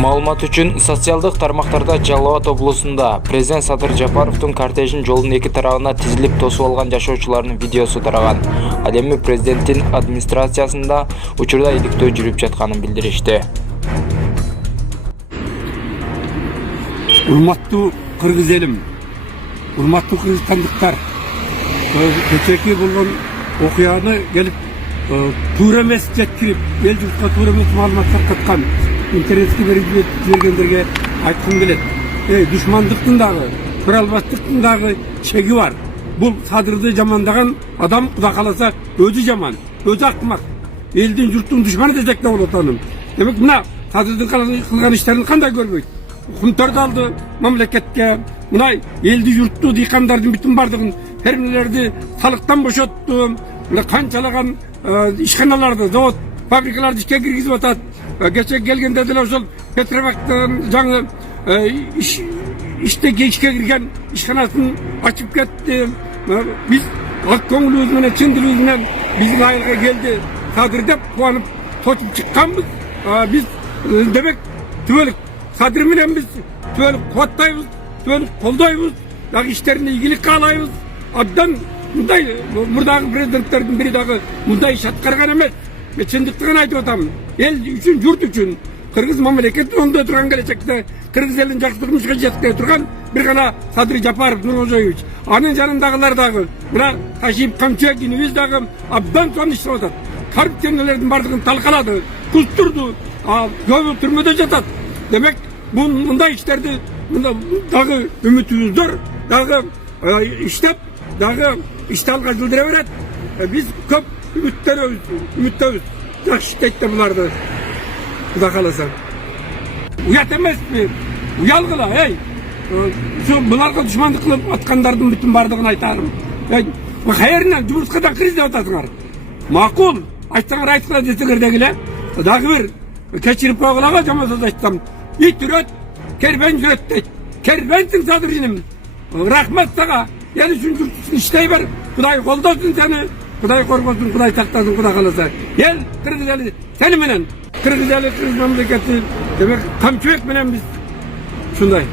Маалымат үчүн социалдык тармактарда Жалал Абад облусунда президент Садыр Жапаровдун кортежинин жолдун эки тарабына тизилип тосуп алган жашоочулардын видеосу тараган. Ал эми президенттин администрациясында учурда иликтөө жүрүп жатканын билдиришти. Урматтуу кыргыз элим, урматтуу кыргызстандыктар, кечээки болгон окуяны келип туура эмес жеткирип, эл журтка туура эмес маалымат таркаткан интернетке бергендерге айткым келет. Душмандыктын дагы, туралбастыктын дагы чеги бар. Бул Садырды жамандаган адам Кудай кааласа өзү жаман, өзү акмак. Элдин журттун душманы десек да болот анын. Демек мына Садырдын кылган иштерин кандай көрбөйт? Хунтарды алды мамлекетке, мына элди журтту дыйкандардын бүтүн бардыгын фермерлерди салыктан бошотту, мына канчалаган ишканаларды, завод, фабрикаларды ишке киргизип атат. Geçe gelgende de ошол Петробактан жаңы ишке кирген ишканасын ачып кетти. Биз ак көңүлүбүз менен, чын дилибиз менен биздин айылга келди. Садыр деп кубанып точуп чыкканбыз. Биз демек түбөлүк Садыр менен биз түбөлүк кубаттайбыз, түбөлүк колдойбуз, дагы иштерине ийгилик каалайбыз. Абдан мындай мурдагы президенттердин бири дагы мындай иш аткарган эмес. Мен чындыкты гана айтып атам. Эл үчүн, журт үчүн, кыргыз мамлекетин оңдой турган келечекте, кыргыз элин жакшы турмушка жеткире турган бир гана Садыр Жапаров Нуркожоевич. Анын жанындагылар дагы, мына Ташип Камчыгинибиз дагы абдан сонун иштеп атат. Коррупционерлердин бардыгын талкалады, кустурду, көбү түрмөдө жатат. Демек, бул мындай иштерди дагы үмүтүбүз зор, дагы иштеп, дагы ишти алга жылдыра берет. Биз көп үмүттөбүз. Жакшы иштейт да буларды. Кудай кааласа. Уят эмеспи? Уялгыла, буларга душмандык кылып аткандардын бүтүн бардыгын айтарым. Кайеринен жумурткадан кириз деп атасыңар. Макул, айтсаңар айткыла десеңер дегиле. Дагы бир кечирип койгула, жаман сөз айтсам. Ит үрөт, кербен жүрөт дейт. Кербенсиң Садыржиним. Рахмат сага. Ел үчүн журт иштей бер. Кудай колдосун сени. Кудай коргосун, Кудай сактасын, Кудай кааласа. Ел кыргыз эли сени менен, кыргыз эли, кыргыз мамлекети, демек Камчыбек менен биз ушундай.